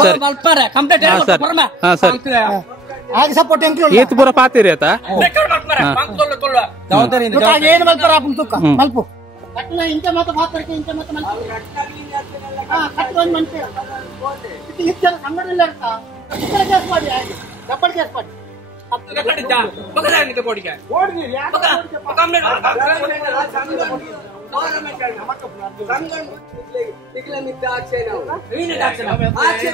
sir complete हाँ sir आगे support ये तो पूरा पाते रहता ಏನು ಮಲ್ಪರ ತುಕ್ಕ ಮಲ್ಪು ಕಟ್ಟನ ಇಂತೆ ಮತ ಮಾತ್ರಕ್ಕೆ ಇಂತೆ ಮತ ಮಲ್ಪು ಕಟ್ಟು ಒಂದು ಮನ್ಪೆ ಇದು ಇಚ್ಚನ ಸಂಗಡಲ್ಲ ಇರ್ತಾ ಇಚ್ಚನ ಕೇಸ್ ಮಾಡಿ ಆಗಿ ಡಬಲ್ ಕೇಸ್ ಮಾಡಿ अब ಕಟ್ಟಿದ್ದ ಬಗಲ ನಿಕ್ಕೆ ಕೋಡಿಗೆ ಕೋಡಿಗೆ ಯಾಕೆ ಕಂಪ್ಲೇಂಟ್ ಸಂಗಡ ನಿಕ್ಲೆ ಮಿತ್ತ ಆಕ್ಷೆ ನಾವು ಏನು ಆಕ್ಷೆ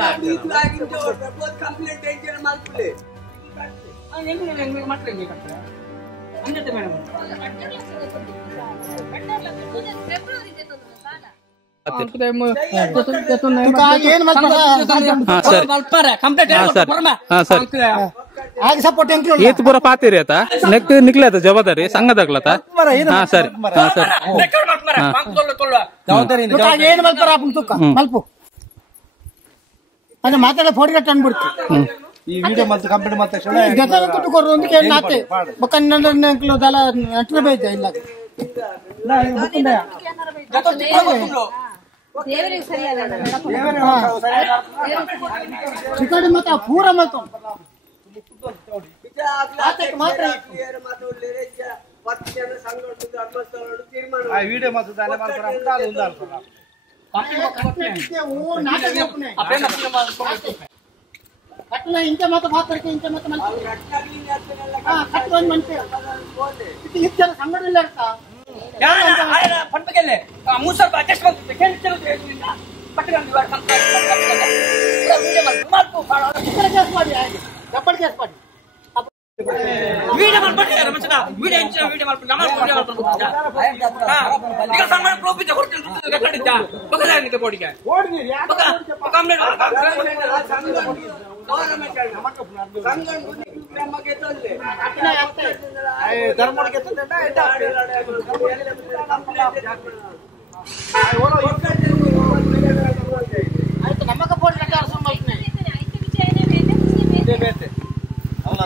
ನಾವು ಇದು ಆಗಿದ್ದು ಬೋತ್ ಕಂಪ್ಲೇಂಟ್ ಏಂಜನ ಮಲ್ಪುಲೆ ಹೆಂಗೆ ಮಾತ್ರ ಕಟ್ತಾರೆ ಅಂದತೆ ಮೇಡಮ್ आगे सपोर्ट ये तो पूरा पाते रहता नेक्स्ट निकला था जवाबदारी संगत अगला था हाँ सर हाँ सर ಏನು ಮಲ್ಪರ ತುಕ್ಕ ಮಲ್ಪು ಅದು ಮಾತಾಡ ಫೋಟೋ ಕಟ್ಟ ಅನ್ಬಿಡ್ತು ಈ ವಿಡಿಯೋ ಮತ್ತೆ ಕಂಪ್ಲೀಟ್ ಮತ್ತೆ ಗತ ಕುಟ್ಟುಕೊರು ಅಂತ ಕೇಳಿ ನಾತೆ ಬಕನ್ನ ದಲ ಅಟ್ರೆ ಬೈತೆ ಇಲ್ಲ ದೇವರಿಗೆ ಸರಿಯಾದ ಚಿಕಡಿ ಮತ ಪೂರ ಮತ ಆ ವಿಡಿಯೋ ಮತ್ತೆ ದಾನೆ ಮಾಡ್ತಾರೆ ಅಂತ ಅದು ಉಂದಾರ ಕಟ್ಟನ ಇಂತೆ ಮತ ಮಾತ್ರಕ್ಕೆ ಇಂತೆ ಮತ ಮಲ್ಪು ಕಟ್ಟು ಒಂದು ಮನ್ಪೆ ಇದು ಇಚ್ಚನ ಸಂಗಡಲ್ಲ ಇರ್ತಾ ಪಟ್ಪಗೆಲೆ ಮೂಸರ್ ಅಡ್ಜಸ್ಟ್ ಮಾಡ್ತಿದ್ದೆ ಕೇಳ್ತಿರೋದು ಹೇಳಿಲ್ಲ ಪಟ್ಟಗಂಡಿ ವಾರ ಕಂಪ್ಲೇಂಟ್ ಮಲ್ಪು ಇಚ್ಚನ ಕೇಸ್ ಮಾಡಿ ಆಗಿ ಡಬಲ್ ಕೇಸ್ ಮಾಡಿ ವಿಡಿಯೋ ಮಾಡ್ಬಿಟ್ಟಿದ್ದಾರೆ ಮಚ್ಚನ ವಿಡಿಯೋ ಇಂಚ ವಿಡಿಯೋ ಮಾಡ್ಬಿಟ್ಟು ನಮ್ಮ ವಿಡಿಯೋ ಮಾಡ್ಬಿಟ್ಟು ಈಗ ಸಂಗಡ ಪ್ರೂಫ್ ಕೊಡ್ತೀನಿ ರೆಕಾರ್ಡ್ ಇದ್ದ ಬಗಲ ನಿಕ್ಕೆ ಕೋಡಿಗೆ ಕೋಡಿಗೆ ಯಾಕೆ ಕಂಪ್ಲೇಂಟ್ ಕಟ್ಟೋಡೆ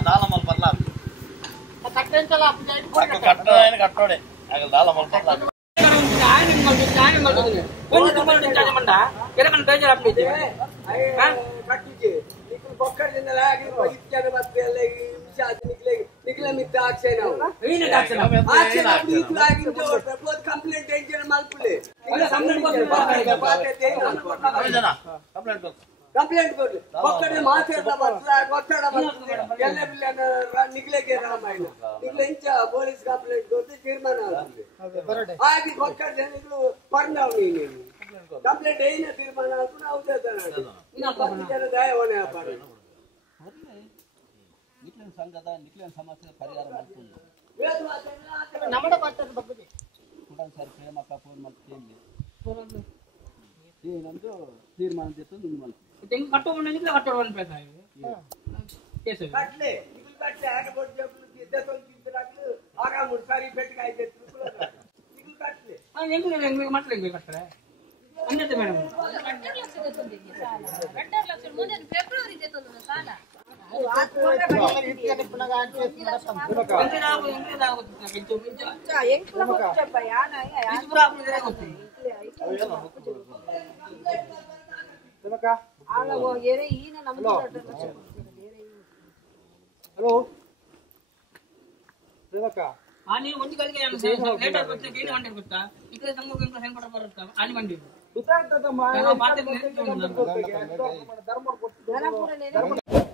ದಾಲಮಲ್ ಬರ್ಲ निकले मित्र आक्षे ನಾವು ಆಕ್ಷೆ ನಾವು ಇದು ಆಗಿದ್ದು ಬೋತ್ ಕಂಪ್ಲೇಂಟ್ ಏಂಜನ ಮಲ್ಪುಲೆ ಇಲ್ಲ ಕಂಪ್ಲೇಂಟ್ ಕೊಡ್ಲಿ ಒಕ್ಕಡೆ ಮಾತಾಡ್ತಾ ಬರ್ತಾ ಒತ್ತಡ ಬರ್ತದೆ ಎಲ್ಲ ಬಿಲ್ಲನ ನಿಕ್ಲೆ ಗೆ ರಾಮಾಯಣ ನಿಕ್ಲೆ ಇಂಚ ಪೊಲೀಸ್ ಕಂಪ್ಲೇಂಟ್ ಕೊಟ್ಟು ತೀರ್ಮಾನ ಆಗುತ್ತೆ ಆಗಿ ಒಕ್ಕಡೆ ಜನಗಳು ಪರ್ಣವ್ ನೀನು ಕಂಪ್ಲೇಂಟ್ ಏನ ತೀರ್ಮಾನ ಆಯ್ತು ನಾವು ದೇತಾನ ಇನ್ನ 10 ಜನ ದಯವನೆ ಅಪಾರ ನಿಕ್ಲೆನ್ ಸಂಘದ ನಿಕ್ಲೆನ್ ಸಮಸ್ಯೆ ಪರಿಹಾರ ಮಾಡ್ಕೊಂಡು ನಮ್ಮಡ ಮಾತಾಡ ಬಗ್ಗೆ ಕುಡನ್ ಸರ್ ಪ್ರೇಮಕ್ಕ ಫೋನ್ ಮಾಡ್ತೀನಿ ಏನಂದು ತೀರ್ಮಾನ ತೆತ್ತು ನಿಮ್ಮ ಮಲ್ಪು ತೆಂಗು ಕಟ್ಟೋಣ ನಿಕ್ಲೆ ಕಟ್ಟೋಣ ಬೇಕಾಗಿದೆ ಕೇಸ್ ಕಟ್ಲೆ ಇದು ಕಟ್ಲೆ ಆಗ ಬೋಟ್ ಜಬ್ಲು ಇದ್ದತ ತಿಂದ್ರಾಗ್ಲು ಆಗ ಮುರ್ಸಾರಿ ಬೆಟ್ಟ ಆಯ್ತು ಇದು ಕಟ್ಲೆ ಹೆಂಗೆ ಮಾತ್ರ ಹೆಂಗೆ ಕಟ್ತಾರೆ ಅಂದತೆ ಮೇಡಮ್ 2 ಲಕ್ಷ ತಂದಿದ್ದೆ ಸಾಲ 2 ಲಕ್ಷ ಮುಂದೆ ಫೆಬ್ರವರಿ ತಂದಿದ್ದೆ ಸಾಲ ಹಲೋ ರೇವಕ್ಕ ಆನಿ ಒಂದು ಗಳಿಗೆ ಲೇಟರ್ ಬರ್ತೀನಿ ಏನು ಮಂಡೆ ಗೊತ್ತಾ ಇಕಡೆ ಸಂಘಕ್ಕೆ ಹೆಂಗ್ ಕೊಡ ಬರುತ್ತಾ ಆನಿ ಮಂಡಿ ಗೊತ್ತಾಗ್ತದಮ್ಮ ಮಾತಾಡ್ತೀನಿ ಧರ್ಮ ಕೊಟ್ಟು